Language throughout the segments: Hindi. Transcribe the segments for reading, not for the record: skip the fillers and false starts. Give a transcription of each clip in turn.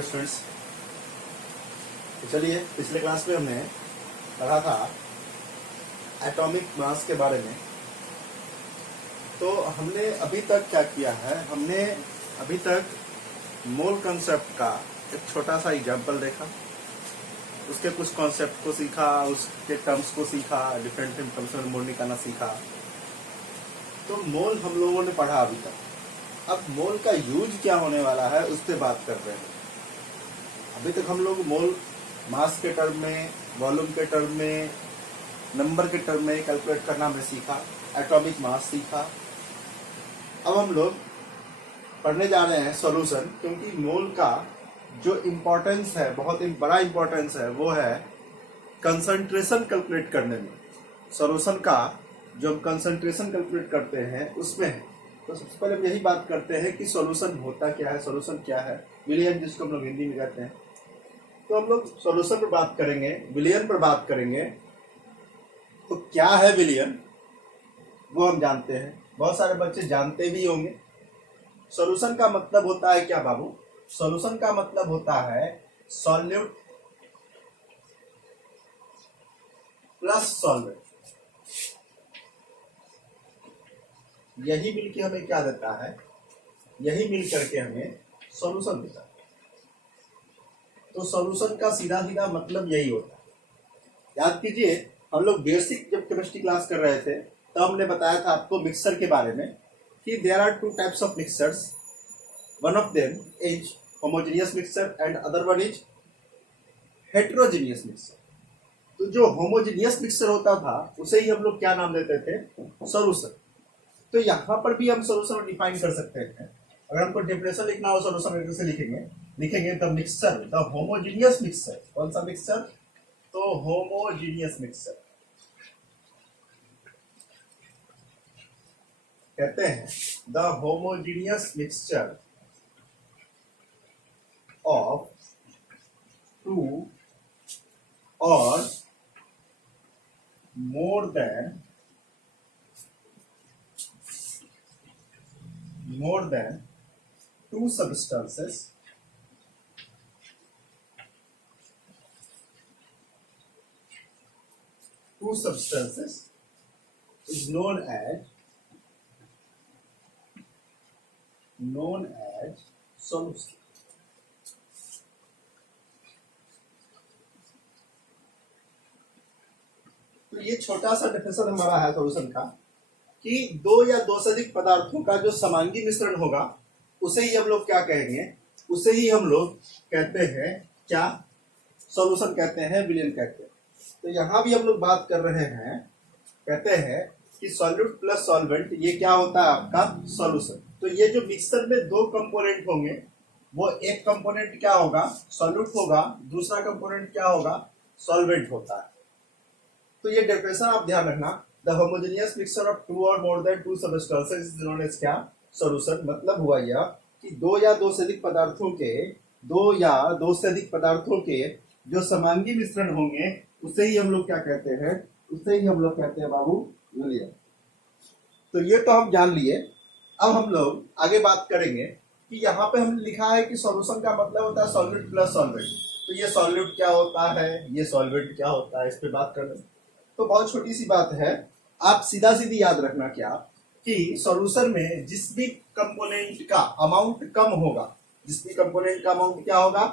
डियर स्टूडेंट्स, चलिए पिछले क्लास में हमने पढ़ा था एटॉमिक मास के बारे में। तो हमने अभी तक क्या किया है, हमने अभी तक मोल कंसेप्ट का एक छोटा सा एग्जाम्पल देखा, उसके कुछ कॉन्सेप्ट को सीखा, उसके टर्म्स को सीखा, डिफरेंट टर्म्स में मोल निकालना सीखा। तो मोल हम लोगों ने पढ़ा अभी तक। अब मोल का यूज क्या होने वाला है उस पर बात कर रहे हैं। अभी तक हम लोग मोल मास के टर्म में, वॉल्यूम के टर्म में, नंबर के टर्म में कैलकुलेट करना हमने सीखा, एटॉमिक मास सीखा। अब हम लोग पढ़ने जा रहे हैं सॉल्यूशन, क्योंकि मोल का जो इम्पोर्टेंस है, बहुत बड़ा इम्पोर्टेंस है, वो है कंसंट्रेशन कैलकुलेट करने में। सॉल्यूशन का जो हम कंसंट्रेशन कैलकुलेट करते हैं उसमें है। तो सबसे पहले हम यही बात करते हैं कि सॉल्यूशन होता क्या है, सॉल्यूशन क्या है, विलियन जिसको हम लोग हिंदी में कहते हैं। तो हम लोग सॉल्यूशन पर बात करेंगे, विलियन पर बात करेंगे। तो क्या है विलियन, वो हम जानते हैं, बहुत सारे बच्चे जानते भी होंगे। सॉल्यूशन का मतलब होता है क्या बाबू? सॉल्यूशन का मतलब होता है सॉल्यूट प्लस सॉल्वेंट। यही मिलके हमें क्या देता है, यही मिल करके हमें सॉल्यूशन देता है। तो सॉल्यूशन का सीधा सीधा मतलब यही होता है। याद कीजिए, हम लोग बेसिक जब केमिस्ट्री क्लास कर रहे थे तो हमने बताया था आपको मिक्सर के बारे में कि there are two types of mixers, one of them is homogeneous mixer and other one is heterogeneous mixer. तो जो होमोजेनियस मिक्सर होता था उसे ही हम लोग क्या नाम देते थे, सॉल्यूशन। तो यहाँ पर भी हम सॉल्यूशन डिफाइन कर सकते हैं। अगर हमको डेफिनेशन लिखना हो सॉल्यूशन कैसे लिखेंगे the mixture, the homogeneous mixture. कौन सा मिक्सचर? तो होमोजेनियस मिक्सचर कहते हैं। The homogeneous mixture of two और more than two substances is known as solution। तो ये छोटा सा डेफिनेशन हमारा है सॉल्यूशन का कि दो या दो से अधिक पदार्थों का जो समांगी मिश्रण होगा उसे ही हम लोग क्या कहेंगे, उसे ही हम लोग कहते हैं क्या, सॉल्यूशन कहते हैं, विलियन कहते हैं। तो यहाँ भी हम लोग बात कर रहे हैं, कहते हैं कि सॉल्यूट प्लस सॉल्वेंट ये क्या होता है आपका सॉल्यूशन। तो ये जो मिक्सर में दो कंपोनेंट होंगे, वो एक कंपोनेंट क्या होगा, सॉल्यूट होगा, दूसरा कंपोनेंट क्या होगा, सॉल्वेंट होता है। तो ये डेफिनेशन आप ध्यान रखना, the homogeneous mixture of two और more than two substances is known as क्या, सॉल्यूशन। मतलब हुआ यह कि दो या दो से अधिक पदार्थों के जो समांगी मिश्रण होंगे उसे ही हम लोग क्या कहते हैं, उसे ही हम लोग कहते हैं बाबू विलियन। तो ये तो हम जान लिए। अब हम लोग आगे बात करेंगे कि यहाँ पे हमने लिखा है कि सॉल्यूशन का मतलब होता है सॉल्यूट प्लस सॉल्वेंट। तो ये सॉल्यूट क्या होता है, ये सॉल्वेंट क्या होता है, इस पे बात कर रहे हैं। तो बहुत छोटी सी बात है, आप सीधा सीधी याद रखना क्या कि सॉल्यूशन में जिस भी कंपोनेंट का अमाउंट कम होगा, जिस भी कंपोनेंट का अमाउंट क्या होगा,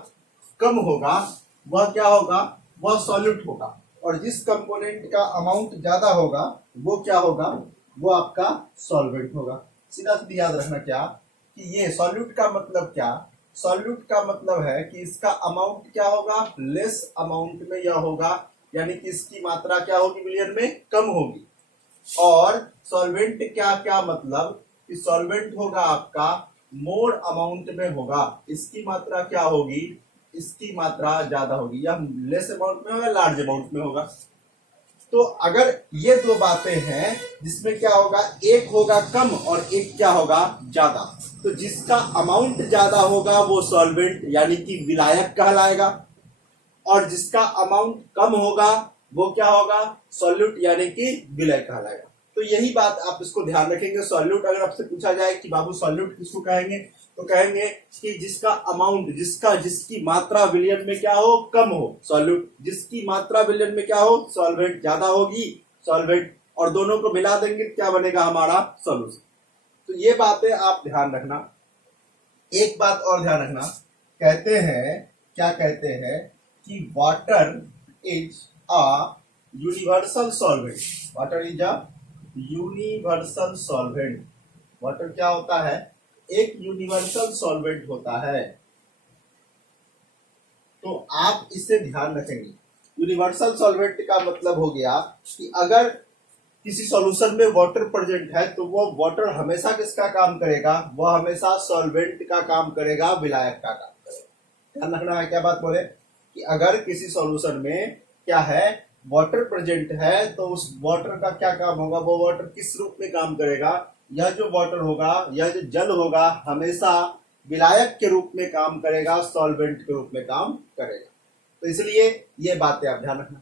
कम होगा, वह क्या होगा, वह सॉल्यूट होगा। और जिस कंपोनेंट का अमाउंट ज्यादा होगा वो क्या होगा, वो आपका सॉल्वेंट होगा। सीधा सीधी याद रखना क्या कि ये सॉल्यूट का मतलब क्या, सॉल्यूट का मतलब है कि इसका अमाउंट क्या होगा, लेस अमाउंट में यह होगा, यानी कि इसकी मात्रा क्या होगी, विलियन में कम होगी। और सॉल्वेंट क्या क्या मतलब कि सॉल्वेंट होगा आपका मोर अमाउंट में होगा, इसकी मात्रा क्या होगी, इसकी मात्रा ज्यादा होगी, या लेस अमाउंट में होगा, लार्ज अमाउंट में होगा। तो अगर ये दो बातें हैं जिसमें क्या होगा, एक होगा कम और एक क्या होगा, ज्यादा। तो जिसका अमाउंट ज्यादा होगा वो सॉल्वेंट यानी कि विलायक कहलाएगा, और जिसका अमाउंट कम होगा वो क्या होगा, सॉल्यूट यानी कि विलय कहलाएगा। तो यही बात आप इसको ध्यान रखेंगे। सॉल्यूट अगर आपसे पूछा जाए कि बाबू सॉल्यूट किसको कहेंगे, तो कहेंगे कि जिसका अमाउंट, जिसकी मात्रा विलियन में क्या हो, कम हो, सॉल्यूट। जिसकी मात्रा विलियन में क्या हो, सॉल्वेंट। ज्यादा होगी सॉल्वेंट, और दोनों को मिला देंगे क्या बनेगा हमारा सॉल्यूशन। तो ये बातें आप ध्यान रखना। एक बात और ध्यान रखना, कहते हैं, क्या कहते हैं कि water is a universal solvent. Water is a universal solvent. Water क्या होता है, एक यूनिवर्सल सॉल्वेंट होता है। तो आप इससे ध्यान रखेंगे। यूनिवर्सल सॉल्वेंट का मतलब हो गया कि अगर किसी सॉल्यूशन में वाटर प्रेजेंट है तो वो वाटर हमेशा किसका काम करेगा, वह हमेशा सॉल्वेंट का काम करेगा, विलायक का काम करेगा। ध्यान रखना है, क्या बात बोले कि अगर किसी सॉल्यूशन में क्या है, वाटर प्रेजेंट है, तो उस वाटर का क्या काम होगा, वो वाटर किस रूप में काम करेगा, यह जो वाटर होगा, यह जो जल होगा, हमेशा विलायक के रूप में काम करेगा, सॉल्वेंट के रूप में काम करेगा। तो इसलिए ये बातें आप ध्यान रखना।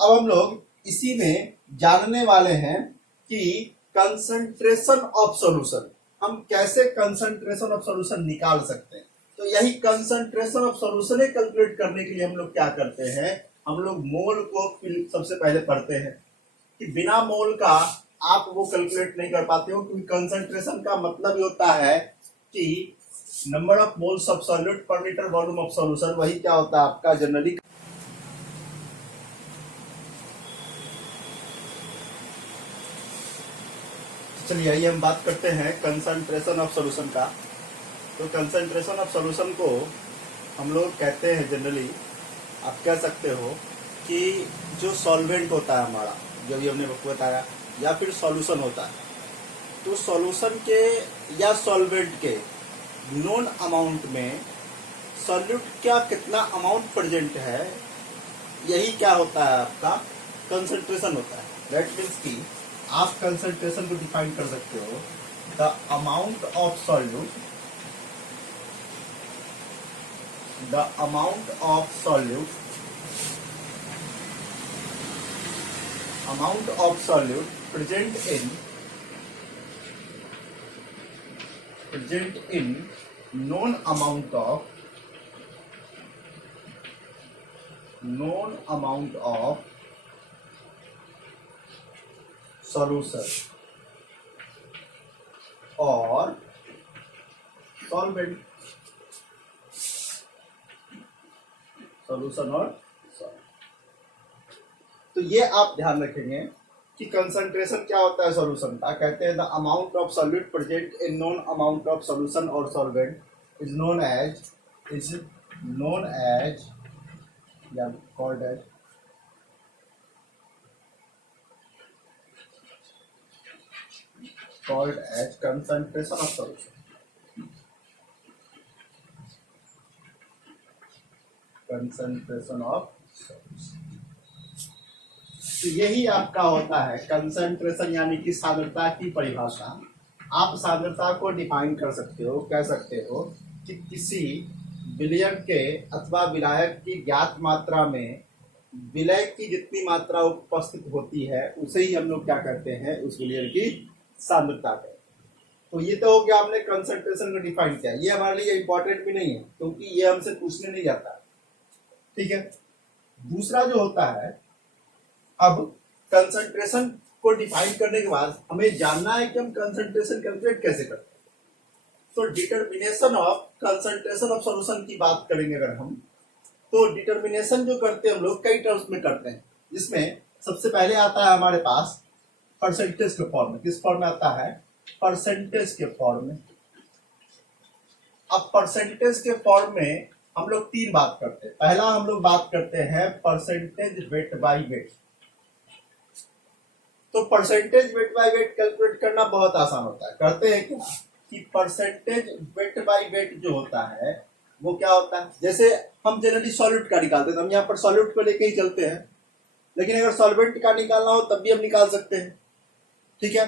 अब हम लोग इसी में जानने वाले हैं कि कंसंट्रेशन ऑफ सॉल्यूशन, हम कैसे कंसंट्रेशन ऑफ सॉल्यूशन निकाल सकते हैं। तो यही कंसंट्रेशन ऑफ सॉल्यूशन कैलकुलेट करने के लिए हम लोग क्या करते हैं, हम लोग मोल को सबसे पहले पढ़ते हैं कि बिना मोल का आप वो कैलकुलेट नहीं कर पाते हो, क्योंकि कंसंट्रेशन का मतलब ही होता है कि number of moles of solute पर लीटर वॉल्यूम ऑफ सॉल्यूशन। वही क्या होता है आपका जनरली। चलिए आइए हम बात करते हैं कंसंट्रेशन ऑफ सॉल्यूशन का। तो कंसंट्रेशन ऑफ सॉल्यूशन को हम लोग कहते हैं जनरली, आप कह सकते हो कि जो सॉल्वेंट होता है हमारा, जो भी हमने बताया, या फिर सॉल्यूशन होता है, तो सॉल्यूशन के या सॉल्वेंट के नोन अमाउंट में सॉल्यूट क्या कितना अमाउंट प्रेजेंट है, यही क्या होता है आपका कंसंट्रेशन होता है। दैट मीन्स कि आप कंसंट्रेशन को डिफाइन कर सकते हो, the amount of solute, the amount of solute, amount of solute present in known amount of solution or solvent, solution और तो ये आप ध्यान रखेंगे कि कंसंट्रेशन क्या होता है सॉल्यूशन का। कहते हैं the amount of solute present in known amount of solution और सॉल्वेंट इज नोन एज या called as concentration of solution. Concentration of solution, तो यही आपका होता है कंसंट्रेशन, यानी कि सांद्रता की परिभाषा। आप सांद्रता को डिफाइन कर सकते हो, कह सकते हो कि किसी विलयन के अथवा विलायक की ज्ञात मात्रा में विलय की जितनी मात्रा उपस्थित होती है उसे ही हम लोग क्या कहते हैं, उस विलयन की सांद्रता कहते हैं। तो ये तो हो गया, हमने कंसंट्रेशन को डिफाइन किया। ये हमारे लिए इंपॉर्टेंट भी नहीं है क्योंकि ये हमसे पूछने नहीं जाता, ठीक है। दूसरा जो होता है, अब कंसंट्रेशन को डिफाइन करने के बाद हमें जानना है कि हम कंसंट्रेशन कैलकुलेट कैसे करते हैं। तो determination of concentration of solution की बात करेंगे अगर हम, तो डिटर्मिनेशन जो करते हैं हम लोग कई टर्म्स में करते हैं, जिसमें सबसे पहले आता है हमारे पास परसेंटेज के फॉर्म में। किस फॉर्म में आता है, परसेंटेज के फॉर्म में। अब परसेंटेज के फॉर्म में हम लोग तीन बात करते हैं। पहला हम लोग बात करते हैं परसेंटेज वेट बाई वेट। तो percentage weight by weight calculate करना बहुत आसान होता है। करते हैं क्या कि परसेंटेज वेट बाई वेट जो होता है वो क्या होता है, जैसे हम जनरली सॉल्यूट का निकालते हैं, तो हम यहाँ पर सॉल्यूट को लेके ही चलते हैं, लेकिन अगर सॉल्वेंट का निकालना हो तब भी हम निकाल सकते हैं, ठीक है।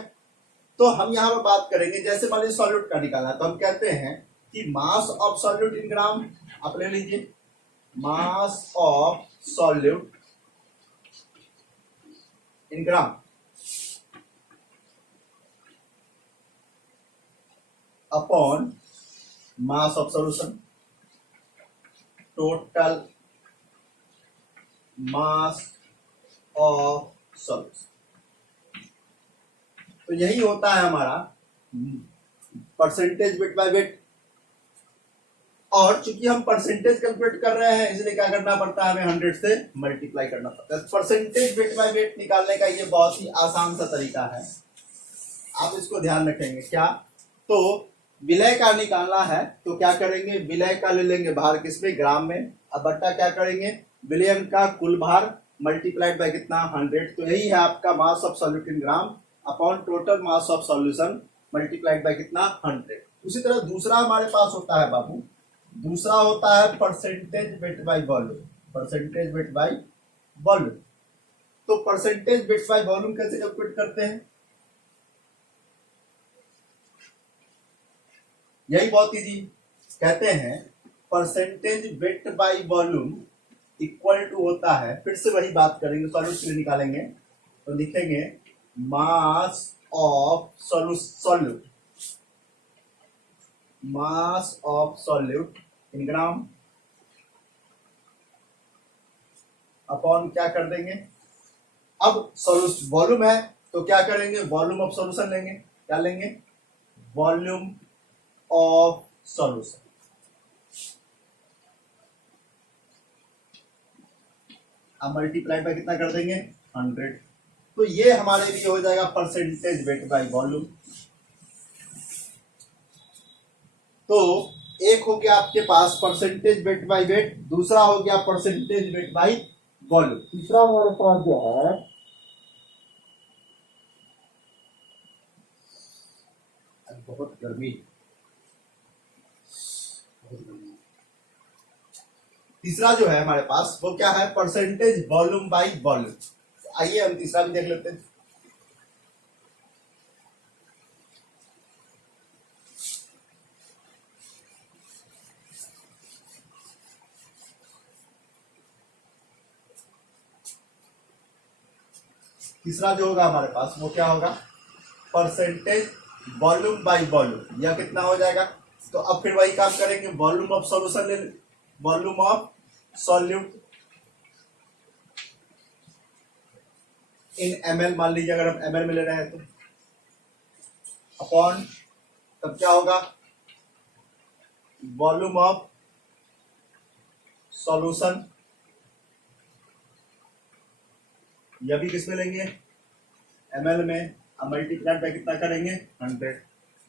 तो हम यहाँ पर बात करेंगे, जैसे मान लीजिए सॉल्यूट का निकालना है तो हम कहते हैं कि मास ऑफ सॉल्यूट इन ग्राम। आप ले लीजिए मास of solute in gram upon mass of solution, total mass of solution. तो यही होता है हमारा परसेंटेज बिट बाय बिट। और चूंकि हम परसेंटेज कैलकुलेट कर रहे हैं इसलिए क्या करना पड़ता है, हमें 100 से मल्टीप्लाई करना पड़ता है। परसेंटेज बिट बाय बिट निकालने का ये बहुत ही आसान सा तरीका है, आप इसको ध्यान रखेंगे। क्या, तो विलय का निकालना है तो क्या करेंगे, विलय का ले लेंगे भार किसमें, ग्राम में। अब बट्टा क्या करेंगे, विलयन का कुल भार मल्टीप्लाइड बाय कितना, 100। तो यही है आपका मास of solute in gram upon total mass of solution multiplied by कितना, 100। उसी तरह दूसरा हमारे पास होता है बाबू, दूसरा होता है percentage weight by volume, percentage weight by volume. तो परसेंटेज बिट बाय वॉल्यूम कैसे कैलकुलेट करते हैं, यही बहुत इजी, कहते हैं percentage weight by volume equal to होता है, फिर से वही बात करेंगे, सॉल्यूट के लिए निकालेंगे तो लिखेंगे मास of solute, mass of solute in gram upon क्या कर देंगे, अब सॉल्यूशन वॉल्यूम है तो क्या करेंगे, वॉल्यूम ऑफ सॉल्यूशन लेंगे, क्या लेंगे, वॉल्यूम ऑफ सॉल्यूशन। अब मल्टीप्लाई बाय कितना कर देंगे, 100। तो ये हमारे लिए हो जाएगा परसेंटेज बिट बाय वॉल्यूम। तो एक हो गया आपके पास परसेंटेज बिट बाय वेट, दूसरा हो गया परसेंटेज बिट बाय वॉल्यूम, तीसरा हमारे पास जो है बहुत गर्मी, तीसरा जो है हमारे पास वो क्या है, परसेंटेज वॉल्यूम बाय वॉल्यूम। आइए हम तीसरा भी देख लेते हैं। तीसरा जो होगा हमारे पास वो क्या होगा, परसेंटेज वॉल्यूम बाय वॉल्यूम, यह कितना हो जाएगा। तो अब फिर वही काम करेंगे, वॉल्यूम ऑफ सॉल्यूशन ले, volume of solute in ml, मान लीजिए अगर हम ml में ले रहे हैं तो अपॉन, तब क्या होगा, वॉल्यूम ऑफ सॉल्यूशन, यह भी किसमें लेंगे, ml में, अब मल्टीप्लाइड बाय कितना करेंगे, 100।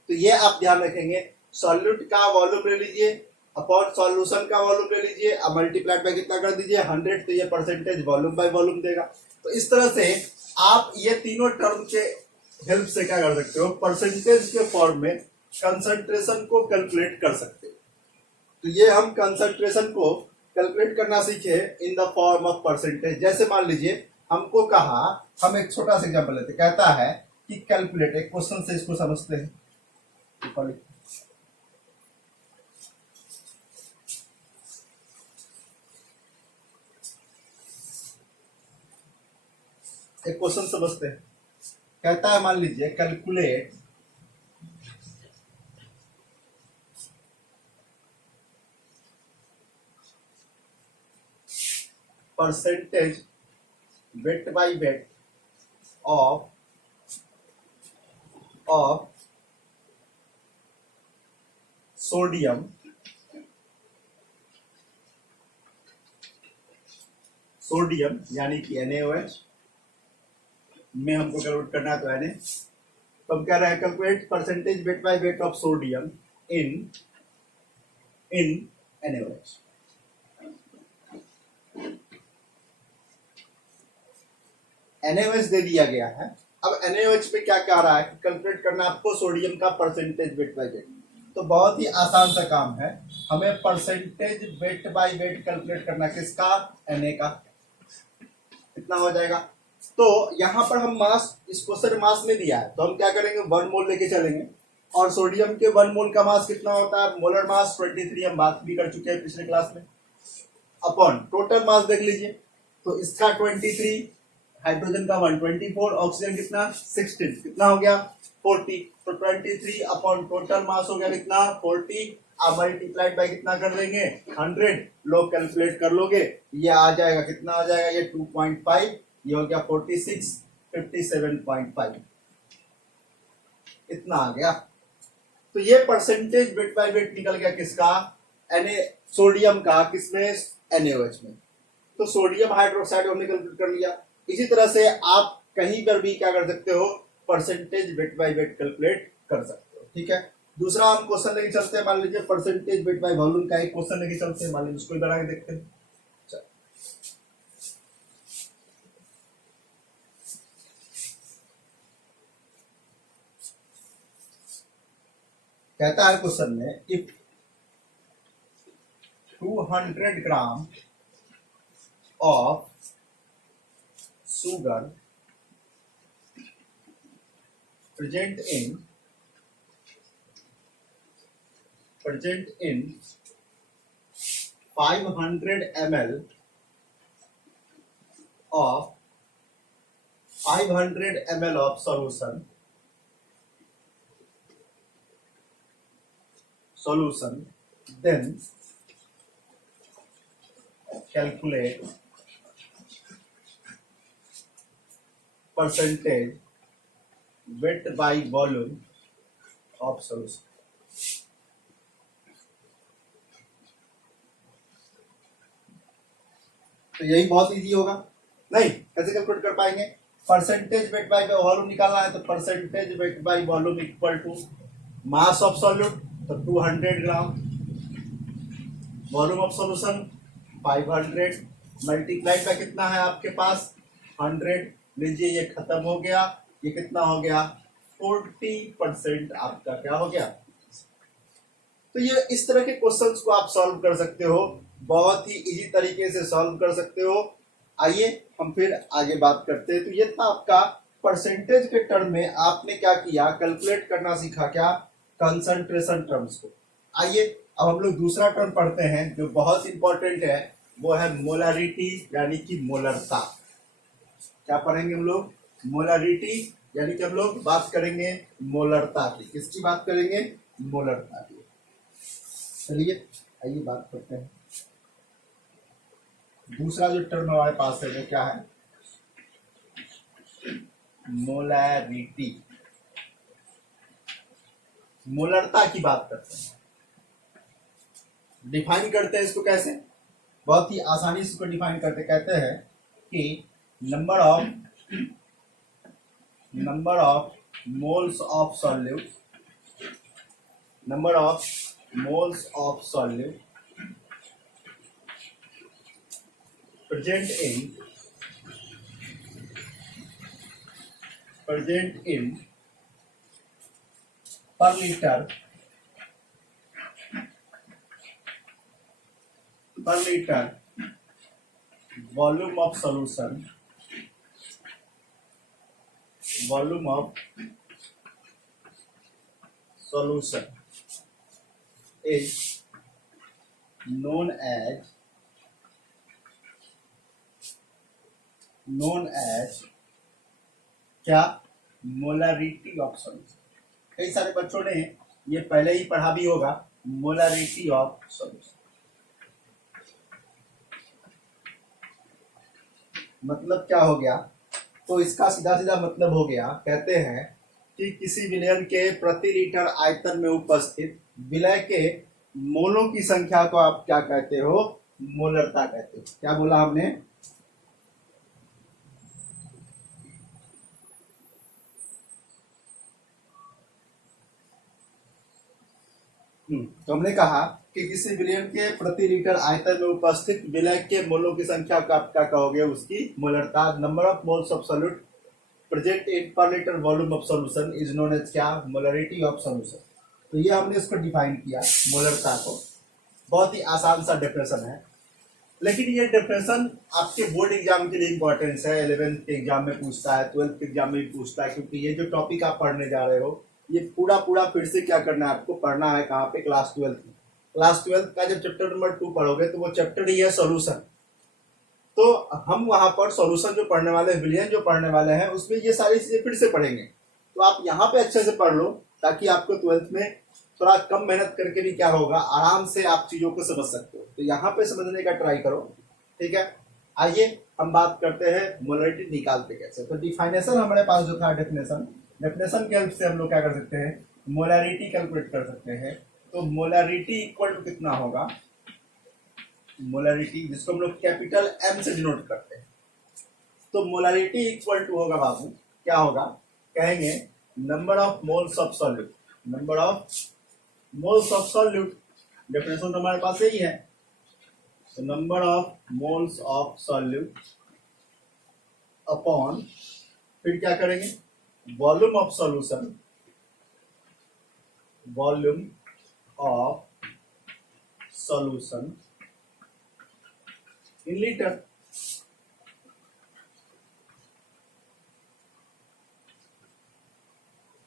तो ये आप ध्यान रखेंगे, सॉल्यूट का वॉल्यूम ले लीजिए अपॉन सॉल्यूशन का वॉल्यूम ले लीजिए, अब मल्टीप्लाइड बाय कितना कर दीजिए, 100। तो ये परसेंटेज वॉल्यूम बाय वॉल्यूम देगा। तो इस तरह से आप ये तीनों टर्म के हेल्प से क्या कर सकते हो, परसेंटेज के फॉर्म में कंसंट्रेशन को कैलकुलेट कर सकते हो। तो ये हम कंसंट्रेशन को कैलकुलेट करना सीखे in the form of percentage. जैसे मान लीजिए हमको कहा, हम एक छोटा सा एग्जांपल लेते, कहता है कि कैलकुलेट, एक क्वेश्चन से इसको समझते हैं। एक क्वेश्चन समझते हैं, कहता है मान लीजिए calculate percentage weight by weight of sodium यानी कि NaOH में हमको कैलकुलेट करना है, तो Na, तो हम कह रहे हैं calculate percentage weight by weight of sodium in NaOH। NaOH दे दिया गया है। अब NaOH पे क्या कह रहा है, कैलकुलेट करना आपको सोडियम का परसेंटेज वेट बाय वेट। तो बहुत ही आसान सा काम है, हमें percentage weight by weight calculate करना, किसका, Na का। कितना हो जाएगा, तो यहां पर हम मास, इस क्वेश्चन मास में दिया है तो हम क्या करेंगे, 1 मोल लेके चलेंगे। और सोडियम के 1 मोल का मास कितना होता है, मोलर मास 23, हम बात भी कर चुके हैं पिछले क्लास में। अपॉन टोटल मास देख लीजिए, तो इसका 23, हाइड्रोजन का 124, ऑक्सीजन कितना 16, कितना हो गया 40। तो 23 अपॉन टोटल मास हो गया कितना 40, आप मल्टीप्लाइड बाय कितना कर देंगे 100, लोग कैलकुलेट कर लोगे, ये आ जाएगा कितना आ जाएगा, ये 2.5, ये हो गया 46, 57.5 इतना आ गया। तो ये परसेंटेज बिट बाय बिट निकल गया किसका, सोडियम का, किसमें NaOH में। तो सोडियम हाइड्रोक्साइड हमने कैलकुलेट कर लिया। इसी तरह से आप कहीं पर भी क्या कर सकते हो, percentage weight by bit calculate कर सकते हो। ठीक है, दूसरा हम क्वेश्चन लेके चलते हैं। मान लीजिए परसेंटेज बिट बाय वॉल्यूम का एक क्वेश्चन लेके चलते हैं, मान लीजिए उसको बना के देखते हैं। कहता है क्वेश्चन में, if 200 gram of sugar present in 500 ml of solution, then calculate percentage weight by volume of solution। तो यही बहुत इजी होगा, नहीं कैसे कैलकुलेट कर पाएंगे, परसेंटेज वेट बाय वॉल्यूम निकालना है, तो percentage weight by volume equal to mass of solute, तो 200 gram, volume of solution 500, multiplied by कितना है आपके पास 100, लीजिए ये खत्म हो गया, ये कितना हो गया 40% आपका क्या हो गया। तो ये इस तरह के क्वेश्चंस को आप सॉल्व कर सकते हो, बहुत ही इजी तरीके से सॉल्व कर सकते हो। आइए हम फिर आगे बात करते हैं। तो ये था आपका परसेंटेज के टर्म में आपने क्या किया, कैलकुलेट करना सीखा, क्या, कंसंट्रेशन टर्म्स को। आइए अब हम लोग दूसरा टर्म पढ़ते हैं जो बहुत इंपॉर्टेंट है, वो है मोलारिटी यानी कि मोलरता। क्या पढ़ेंगे हम लोग, मोलारिटी यानी कि हम लोग बात करेंगे मोलरता की। किसकी बात करेंगे, मोलरता की। चलिए आइए बात करते हैं। दूसरा जो टर्म हमारे पास है वो क्या है, मोलैरिटी, मोलरता की बात करते हैं। डिफाइन करते हैं इसको कैसे, बहुत ही आसानी से इसको डिफाइन करते, कहते हैं कि number of moles of solute, number of moles of solute present in per liter volume of solution is known as क्या, मोलरिटी ऑफ सॉल्यूशन। कई सारे बच्चों ने ये पहले ही पढ़ा भी होगा, मोलरिटी ऑफ सॉल्यूशन मतलब क्या हो गया। तो इसका सीधा सीधा मतलब हो गया, कहते हैं कि किसी विलयन के प्रति लीटर आयतन में उपस्थित विलय के मोलों की संख्या को आप क्या कहते हो, मोलरता कहते हो। क्या बोला हमने, तो हमने कहा कि किसी विलयन के प्रति लीटर आयतन में उपस्थित विलय के मोलों की संख्या का आप क्या कहोगे, उसकी मोलरता। Number of moles of solute present in per litre volume of solution is known as क्या, मोलरिटी ऑफ सॉल्यूशन। तो ये हमने इसको डिफाइन किया मोलरता को। बहुत ही आसान सा डेफिनेशन है, लेकिन ये डेफिनेशन आपके बोर्ड एग्जाम के लिए इंपॉर्टेंस है। 11th के एग्जाम में पूछता है, 12th के एग्जाम में भी पूछता है, क्योंकि ये जो टॉपिक आप पढ़ने जा रहे हो ये पूरा फिर से क्या करना है आपको, पढ़ना है कहाँ पे, क्लास 12th में। क्लास 12th का जब चैप्टर नंबर 2 पढ़ोगे तो वो चैप्टर ही है सॉल्यूशन। तो हम वहां पर सॉल्यूशन जो पढ़ने वाले हैं, विलयन जो पढ़ने वाले हैं, उसमें ये सारी चीजें फिर से पढ़ेंगे। तो आप यहाँ पे अच्छे से पढ़ लो ताकि आपको 12th में थोड़ा कम मेहनत करके भी क्या होगा, आराम से आप चीजों को समझ सकते हो। तो यहाँ पे समझने का ट्राई करो, ठीक है। आइए हम बात करते हैं मोलरिटी निकालते कैसे। तो डिफाइनेशन हमारे पास जो था, डेफिनेशन के हेल्प से हम लोग क्या कर सकते हैं, मोलरिटी कैलकुलेट कर सकते हैं। तो मोलरिटी इक्वल टू कितना होगा, मोलरिटी जिसको हम लोग कैपिटल एम से डिनोट करते हैं। तो मोलरिटी इक्वल टू होगा बाबू, क्या होगा, कहेंगे number of moles of solute, number of moles of solute, definition तो हमारे पास यही है। तो number of moles of solute upon, फिर क्या करेंगे, volume of solution, volume of solution in litre.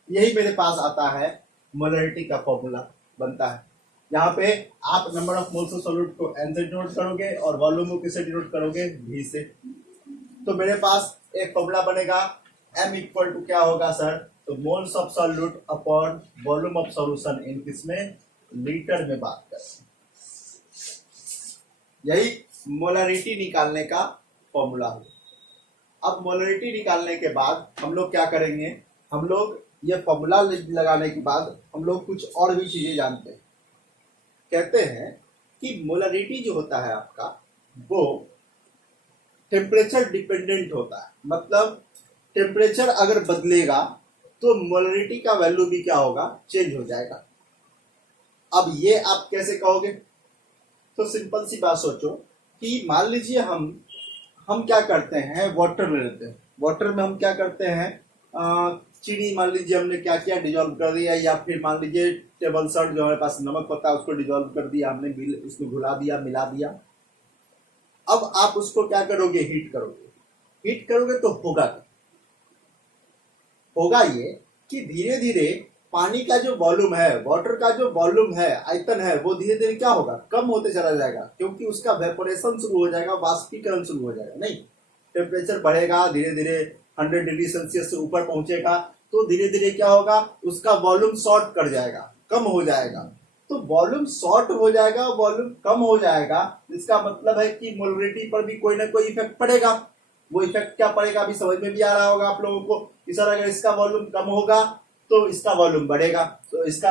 यही मेरे पास आता है, मोलरिटी का फॉर्मूला बनता है। यहाँ पे आप number of moles of solute को एन से डिनोट करोगे और वॉल्यूम को किससे डिनोट करोगे, वी से। तो मेरे पास एक फॉर्मूला बनेगा, m इक्वल टू क्या होगा सर, तो moles of solute upon volume of solution इन किसमें, लीटर में बात करें। यही मोलरिटी निकालने का फॉर्मूला है। अब मोलरिटी निकालने के बाद हम लोग क्या करेंगे, हम लोग ये फॉर्मूला लगाने के बाद हम लोग कुछ और भी चीजें जानते हैं। कहते हैं कि मोलरिटी जो होता है आपका, वो टेम्परेचर डिपेंडेंट होता है। मतलब टेम्परेचर अगर बदलेगा तो मोलरिटी का वैल्यू भी क्या होगा, चेंज हो जाएगा। अब ये आप कैसे कहोगे, तो सिंपल सी बात सोचो कि मान लीजिए हम क्या करते हैं, वाटर ले लेते हैं। वाटर में हम क्या करते हैं, चीनी मान लीजिए हमने क्या किया, डिजोल्व कर दिया, या फिर मान लीजिए टेबल सॉल्ट जो हमारे पास नमक होता है उसको डिजोल्व कर दिया हमने, उसमें घुला दिया, मिला दिया। अब आप उसको क्या करोगे, हीट करोगे। हीट करोगे तो होगा ये कि धीरे धीरे पानी का जो वॉल्यूम है, वाटर का जो वॉल्यूम है, आयतन है, वो धीरे धीरे क्या होगा, कम होते चला जाएगा, क्योंकि उसका वेपोरेशन शुरू हो जाएगा, वाष्पीकरण शुरू हो जाएगा। नहीं, टेम्परेचर बढ़ेगा, धीरे धीरे 100 डिग्री सेल्सियस से ऊपर पहुंचेगा, तो धीरे धीरे क्या होगा, उसका वॉल्यूम शॉर्ट कर जाएगा, कम हो जाएगा। तो वॉल्यूम शॉर्ट हो जाएगा, वॉल्यूम कम हो जाएगा, इसका मतलब है कि मोलरिटी पर भी कोई ना कोई इफेक्ट पड़ेगा। वो इफेक्ट क्या पड़ेगा, अभी समझ में भी आ रहा होगा आप लोगों को कि सर अगर इसका वॉल्यूम कम होगा तो इसका वॉल्यूम बढ़ेगा, तो इसका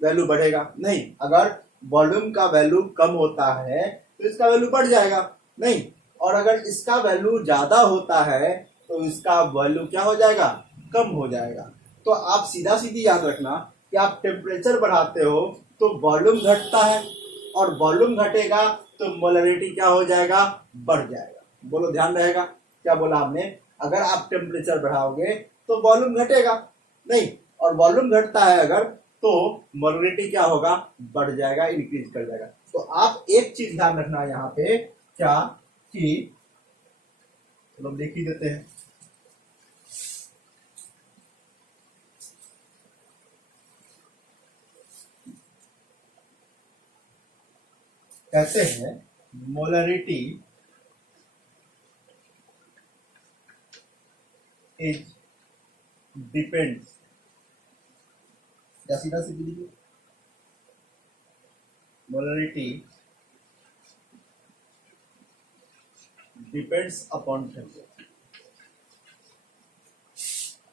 वैल्यू बढ़ेगा। नहीं, अगर वॉल्यूम का वैल्यू कम होता है तो इसका वैल्यू बढ़ जाएगा। नहीं, और अगर इसका वैल्यू ज्यादा होता है तो इसका वैल्यू क्या हो जाएगा, कम हो जाएगा। तो आप सीधा सीधी याद रखना कि आप टेम्परेचर बढ़ाते हो तो वॉल्यूम घटता है, और वॉल्यूम घटेगा तो मोलरिटी क्या हो जाएगा, बढ़ जाएगा। बोलो, ध्यान रहेगा, क्या बोला आपने, अगर आप टेम्परेचर बढ़ाओगे तो वॉल्यूम घटेगा, नहीं, और वॉल्यूम घटता है अगर, तो मोलरिटी क्या होगा, बढ़ जाएगा, इंक्रीज कर जाएगा। तो आप एक चीज ध्यान रखना यहाँ पे, क्या कि चलो लिख ही देते हैं, कहते हैं मोलरिटी इज डिपेंड्स, या सीधा सीधी लिखिए, molarity depends upon temperature,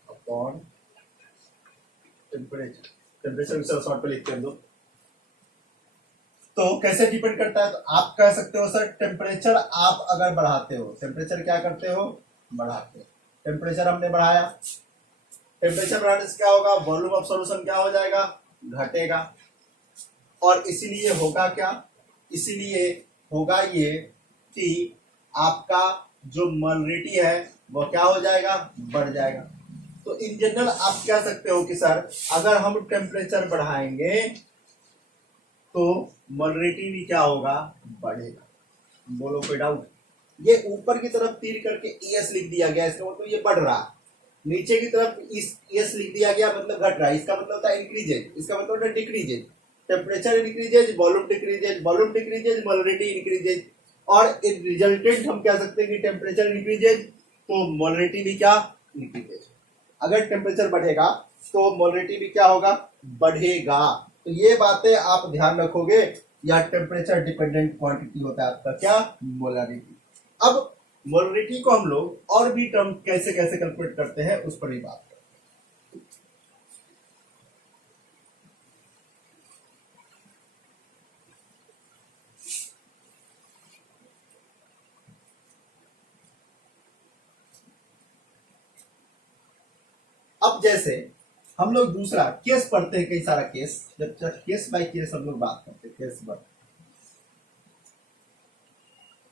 upon temperature. Temperature को शॉर्ट पे लिखते हैं हम लोग। तो कैसे डिपेंड करता है, तो आप कह सकते हो सर टेम्परेचर आप अगर बढ़ाते हो, टेम्परेचर क्या करते हो, बढ़ाते हो। टेम्परेचर हमने बढ़ाया, टेम्परेचर बढ़ाने से क्या होगा, वॉल्यूम ऑफ सॉल्यूशन क्या हो जाएगा, घटेगा। और इसीलिए होगा क्या, इसीलिए होगा ये कि आपका जो मोलरिटी है वो क्या हो जाएगा, बढ़ जाएगा। तो इन जनरल आप कह सकते हो कि सर अगर हम टेम्परेचर बढ़ाएंगे तो मोलरिटी भी क्या होगा, बढ़ेगा। बोलो कोई डाउट। ये ऊपर की तरफ तीर करके एस लिख दिया गया, इसका मतलब ये बढ़ रहा, नीचे की तरफ एस लिख दिया गया मतलब घट रहा है, इसका मतलब होता है इंक्रीजेज, इसका मतलब होता है decreases. Temperature increases, volume decreases, volume decreases, molarity increases. और रिजल्टेंट हम कह सकते हैं कि टेम्परेचर इंक्रीजेज तो मोलरिटी भी क्या, इंक्रीजेज। अगर टेम्परेचर बढ़ेगा तो मोलरिटी भी क्या होगा, बढ़ेगा। तो ये बातें आप ध्यान रखोगे। या टेम्परेचर डिपेंडेंट क्वांटिटी होता है आपका क्या, मोलरिटी। अब मोलरिटी को हम लोग और भी टर्म कैसे कैसे कैलकुलेट करते हैं उस पर ही बात करते हैं। अब जैसे हम लोग दूसरा केस पढ़ते हैं, कई सारा केस, जब केस बाय केस हम लोग बात करते हैं, केस बाय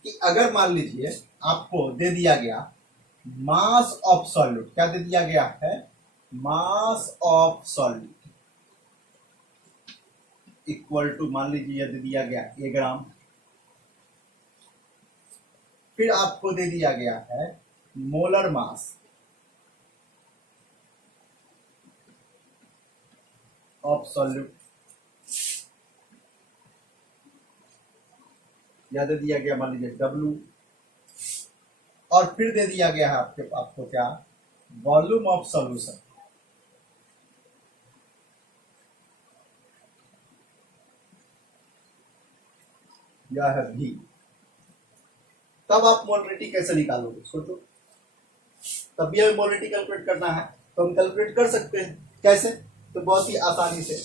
कि अगर मान लीजिए आपको दे दिया गया मास ऑफ सॉल्यूट, क्या दे दिया गया है, mass of solute equal to, मान लीजिए दे दिया गया ए ग्राम, फिर आपको दे दिया गया है मोलर मास ऑफ सॉल्यूट, या दे दिया गया मान लीजिए W, और फिर दे दिया गया है आपको क्या, वॉल्यूम ऑफ सॉल्यूशन, यह है V। तब आप मोलरिटी कैसे निकालोगे, सोचो। तब भी हमें मोलरिटी कैलकुलेट करना है, तो हम कैलकुलेट कर सकते हैं। कैसे, तो बहुत ही आसानी से।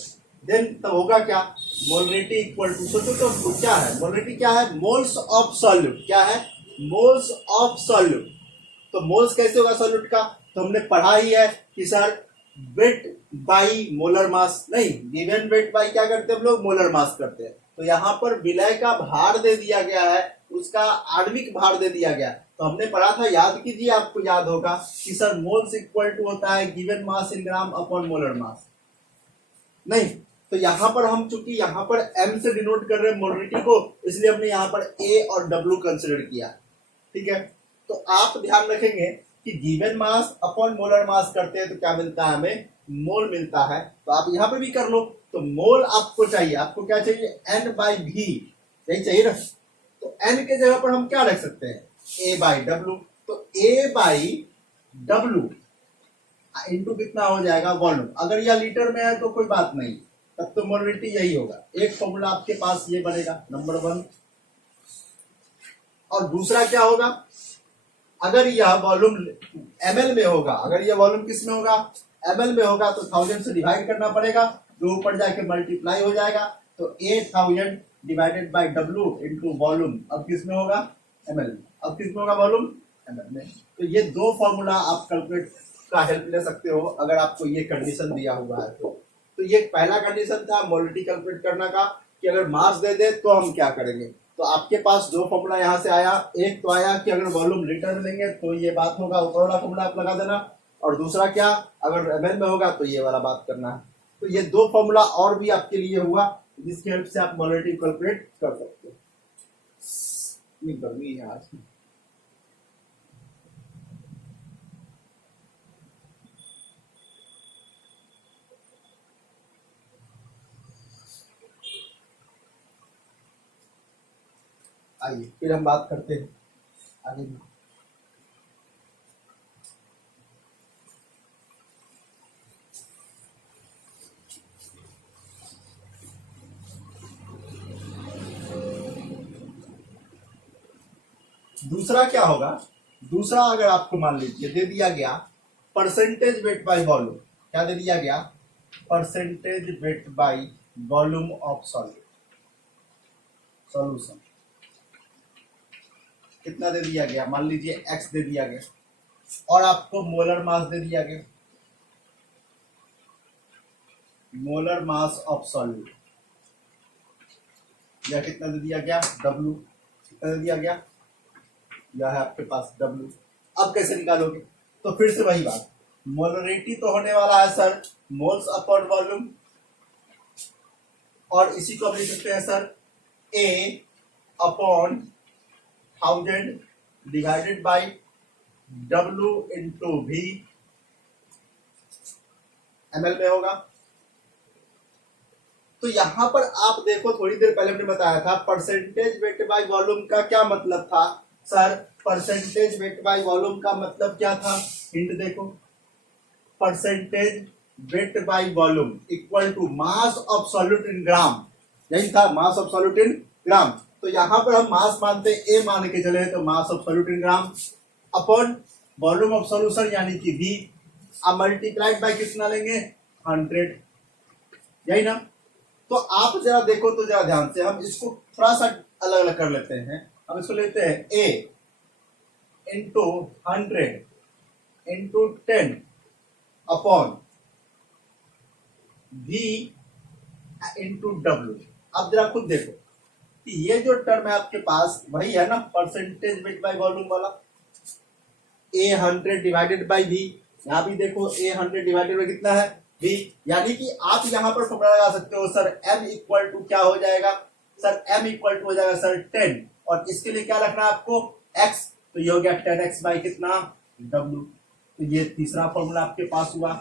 देन तब होगा क्या, मोलरिटी इक्वल टू, सोचो तो क्या है मोलरिटी, क्या है, मोल्स ऑफ सॉल्यूट, क्या है, मोल्स ऑफ सॉल्यूट। तो मोल्स कैसे होगा सॉल्यूट का, तो हमने पढ़ा ही है कि sir weight by molar mass, नहीं, गिवन वेट बाई क्या करते हैं हम लोग, मोलर मास करते हैं। तो यहाँ पर विलय का भार दे दिया गया है, उसका आणविक भार दे दिया गया। तो हमने पढ़ा था, याद कीजिए, आपको याद होगा कि सर मोल्स इक्वल टू होता है गिवन मास इन ग्राम अपॉन मोलर मास, नहीं। तो यहाँ पर हम चूंकि यहाँ पर m से डिनोट कर रहे हैं मोलरिटी को, इसलिए हमने यहाँ पर a और w कंसिडर किया, ठीक है। तो आप ध्यान रखेंगे कि given mass upon molar mass करते हैं तो क्या मिलता है, हमें मोल मिलता है। तो आप यहाँ पर भी कर लो, तो मोल आपको चाहिए, आपको क्या चाहिए, n/v, यही चाहिए ना। तो n के जगह पर हम क्या रख सकते हैं, a/w। तो a/w इंटू कितना हो जाएगा, वॉल्यूम। अगर यह लीटर में है तो कोई बात नहीं, तब तो मोलरिटी यही होगा। एक फॉर्मूला आपके पास ये बनेगा, नंबर 1। और दूसरा क्या होगा, अगर यह वॉल्यूम ml में होगा, अगर यह वॉल्यूम किस में होगा, ml में होगा, तो 1000 से डिवाइड करना पड़ेगा, जो ऊपर जाके मल्टीप्लाई हो जाएगा। तो 8000 divided by W into volume, अब किस में होगा, ml में। अब किस में होगा वॉल्यूम, ml में। तो ये दो फॉर्मूला आप कैलकुलेट का हेल्प ले सकते हो, अगर आपको ये कंडीशन दिया हुआ है तो ये पहला कंडीशन था मोलरिटी कैलकुलेट करने का, कि अगर मास दे दे तो हम क्या करेंगे। तो आपके पास दो फॉर्मूला यहाँ से आया, एक तो आया कि अगर वॉल्यूम लीटर में लेंगे तो ये बात होगा, ऊपर वाला फॉर्मूला आप लगा देना। और दूसरा क्या, अगर ml में होगा तो ये वाला बात करना है। तो ये दो फॉर्मूला और भी आपके लिए हुआ, जिसकी हेल्प से आप मोलरिटी कैलकुलेट कर सकते हो। गर्मी है आज। आइए फिर हम बात करते हैं आगे। दूसरा क्या होगा, दूसरा अगर आपको मान लीजिए दे दिया गया परसेंटेज वेट बाय वॉल्यूम, क्या दे दिया गया, percentage weight by volume of solution, कितना दे दिया गया, मान लीजिए x दे दिया गया, और आपको मोलर मास दे दिया गया, मोलर मास ऑफ सॉल्यूट, या कितना दे दिया गया, W, कितना दे दिया गया, यह है आपके पास W। अब कैसे निकालोगे, तो फिर से वही बात, मोलरिटी तो होने वाला है सर मोल्स अपॉन वॉल्यूम, और इसी को हम लिख सकते हैं sir A upon 1000 divided by W into V, ml में होगा। तो यहां पर आप देखो, थोड़ी देर पहले हमने बताया था परसेंटेज वेट बाय वॉल्यूम का क्या मतलब था sir, percentage weight by volume का मतलब क्या था, हिंट देखो, percentage weight by volume equal to mass of solute in gram, यही था मास ऑफ सॉल्यूट इन ग्राम। तो यहां पर हम मास मानते ए मान के चले तो मास of solute in gram upon volume of solution यानी कि वी, अब मल्टीप्लाइड बाय कितना लेंगे 100, यही ना। तो आप जरा देखो तो जरा ध्यान से, हम इसको थोड़ा सा अलग अलग कर लेते हैं। हम इसको लेते हैं A into 100 into 10 upon V into W. अब जरा खुद देखो कि ये जो टर्म है आपके पास वही है ना परसेंटेज वेट बाय वॉल्यूम वाला, ए 100 डिवाइडेड बाई वी। यहां भी देखो ए 100 डिवाइडेड बाई कितना है वी, यानी कि आप यहां पर फॉर्मूला लगा सकते हो सर एम इक्वल टू क्या हो जाएगा सर, एम इक्वल टू हो जाएगा सर 10, और इसके लिए क्या रखना है आपको एक्स, तो ये हो गया 10x बाई कितना डब्ल्यू। तो ये तीसरा फॉर्मूला आपके पास हुआ,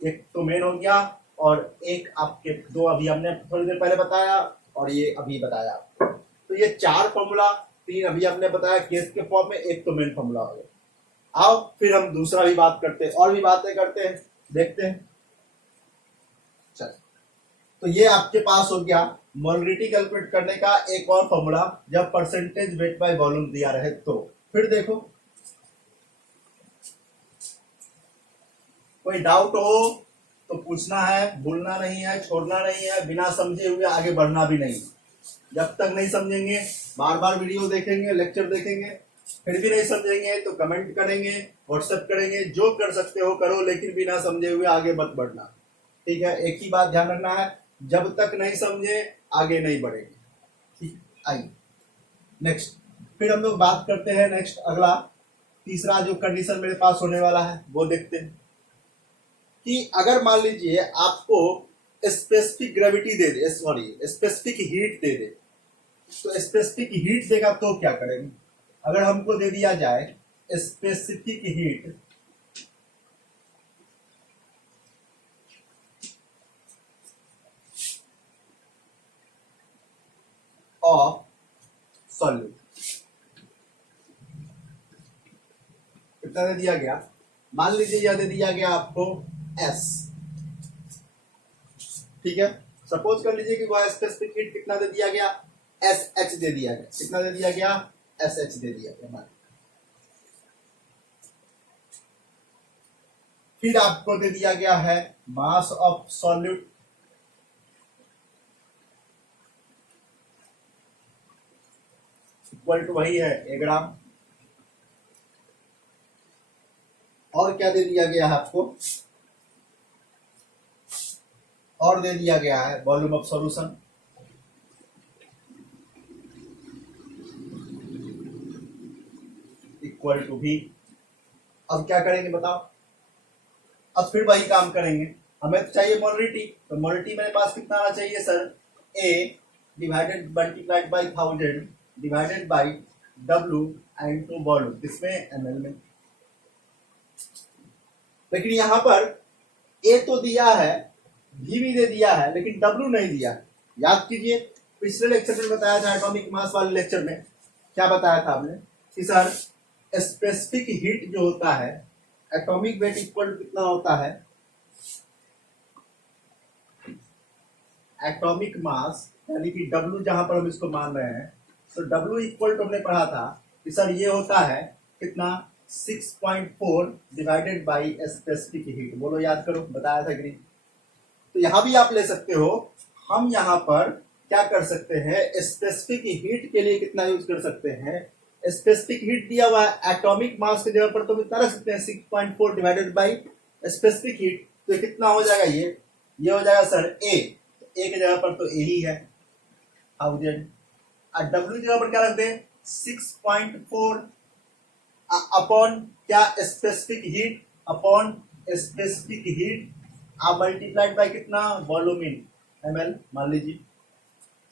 एक तो मेन हो गया और एक आपके दो अभी हमने थोड़ी देर पहले बताया और ये अभी बताया। तो ये 4 फॉर्मूला, 3 अभी हमने बताया केस के फॉर्म में, एक तो मेन फॉर्मूला हो गया। आओ फिर हम दूसरा भी बात करते हैं और भी बातें करते हैं, देखते हैं। चल, तो ये आपके पास हो गया मोलरिटी कैलकुलेट करने का एक और फॉर्मूला जब परसेंटेज वेट बाय वॉल्यूम दिया रहे तो। फिर देखो कोई डाउट हो तो पूछना है, भूलना नहीं है, छोड़ना नहीं है, बिना समझे हुए आगे बढ़ना भी नहीं। जब तक नहीं समझेंगे बार बार वीडियो देखेंगे, लेक्चर देखेंगे, फिर भी नहीं समझेंगे तो कमेंट करेंगे, व्हाट्सएप करेंगे, जो कर सकते हो करो, लेकिन बिना समझे हुए आगे मत बढ़ना। ठीक है, एक ही बात ध्यान रखना है, जब तक नहीं समझे आगे नहीं बढ़ेंगे। ठीक, आइए नेक्स्ट, फिर हम लोग बात करते हैं नेक्स्ट अगला तीसरा जो कंडीशन मेरे पास होने वाला है वो देखते हैं कि अगर मान लीजिए आपको स्पेसिफिक ग्रेविटी दे दे, सॉरी स्पेसिफिक हीट दे दे, तो स्पेसिफिक हीट देगा तो क्या करेंगे। अगर हमको दे दिया जाए स्पेसिफिक हीट ऑफ सॉल्यूट, कितना दे दिया गया, मान लीजिए यह दे दिया गया आपको S, ठीक है। सपोज कर लीजिए कि वह स्पेसिफिक हीट कितना दे दिया गया SH दे दिया गया, कितना दे दिया गया SH दे दिया गया। फिर आपको दे दिया गया है mass of solute equal to वही है 1 ग्राम, और क्या दे दिया गया है आपको, और दे दिया गया है volume of solution equal to भी। अब क्या करेंगे बताओ, अब फिर वही काम करेंगे, हमें तो चाहिए मोलरिटी, तो मोलरिटी मेरे पास कितना आना चाहिए sir, A divided multiplied by 1000 divided by W into volume, किसमें ml में। लेकिन यहां पर A तो दिया है, V भी दे दिया है, लेकिन W नहीं दिया। याद कीजिए पिछले लेक्चर में बताया था, एटॉमिक मास वाले लेक्चर में क्या बताया था आपने कि सर स्पेसिफिक हीट जो होता है एटॉमिक वेट इक्वल टू कितना होता है, एटॉमिक मास यानी कि W जहां पर हम इसको मान रहे हैं, तो W इक्वल टू हमने पढ़ा था कि सर ये होता है कितना 6.4 डिवाइडेड बाई स्पेसिफिक हीट। बोलो याद करो, बताया था कि नहीं। तो यहां भी आप ले सकते हो, हम यहां पर क्या कर सकते हैं स्पेसिफिक हीट के लिए कितना यूज कर सकते हैं, स्पेसिफिक हीट दिया हुआ है एटॉमिक मास के जगह पर तो कितना रख सकते हैं 6.4 डिवाइडेड बाई स्पेसिफिक हीट, तो कितना हो जाएगा ये हो जाएगा सर A, तो A की जगह पर तो A ही है 1000, और W जगह पर क्या रख दें 6.4 अपॉन क्या specific heat, upon specific heat आप मल्टीप्लाइड बाय कितना वॉल्यूम इन ml मान लीजिए।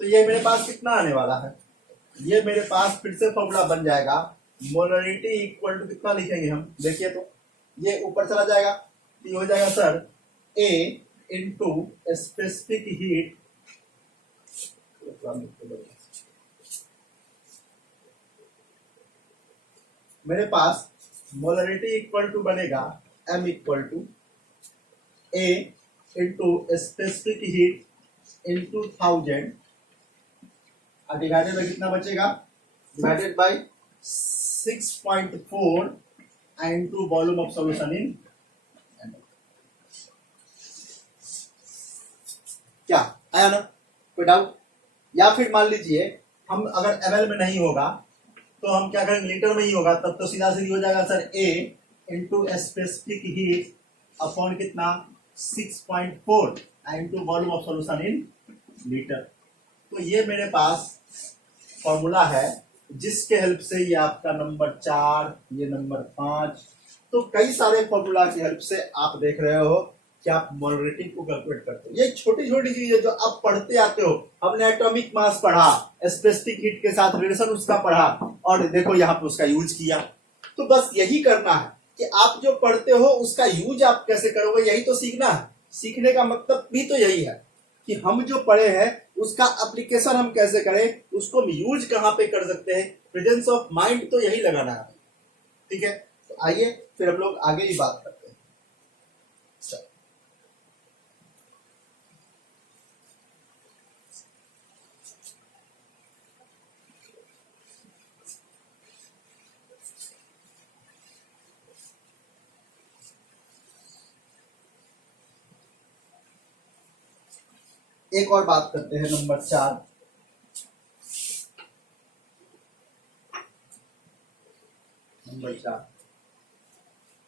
तो ये मेरे पास कितना आने वाला है, ये मेरे पास फिर से फॉर्मूला बन जाएगा मोलरिटी इक्वल टू कितना लिखेंगे हम, देखिए तो ये ऊपर चला जाएगा, ये हो जाएगा sir A into specific heat, मेरे पास मोलरिटी इक्वल टू बनेगा M equal to A into specific heat into 1000 और डिवाइडेड बाई कितना बचेगा, divided by 6.4 into volume of solution in ml। क्या आया ना, कोई डाउट? या फिर मान लीजिए हम अगर ml में नहीं होगा तो हम क्या करेंगे, लीटर में ही होगा, तब तो सीधा सीधी हो जाएगा sir A into specific heat upon कितना 6.4 into volume of solution in litre. तो ये मेरे पास फॉर्मूला है जिसके हेल्प से ये आपका नंबर 4, ये नंबर 5, तो कई सारे फॉर्मूला की हेल्प से आप देख रहे हो कि आप मोलरिटी को कैलकुलेट करते हो। ये छोटी छोटी चीजें जो आप पढ़ते आते हो, हमने एटॉमिक मास पढ़ा, स्पेसिफिक हीट के साथ रिलेशन उसका पढ़ा, और देखो यहाँ पे उसका यूज किया। तो बस यही करना है कि आप जो पढ़ते हो उसका यूज आप कैसे करोगे, यही तो सीखना है। सीखने का मतलब भी तो यही है कि हम जो पढ़े हैं उसका एप्लीकेशन हम कैसे करें, उसको हम यूज कहाँ पे कर सकते हैं, प्रेजेंस ऑफ माइंड तो यही लगाना है। ठीक है, तो आइए फिर हम लोग आगे ही बात करते हैं। चलो एक और बात करते हैं, नंबर 4। नंबर 4,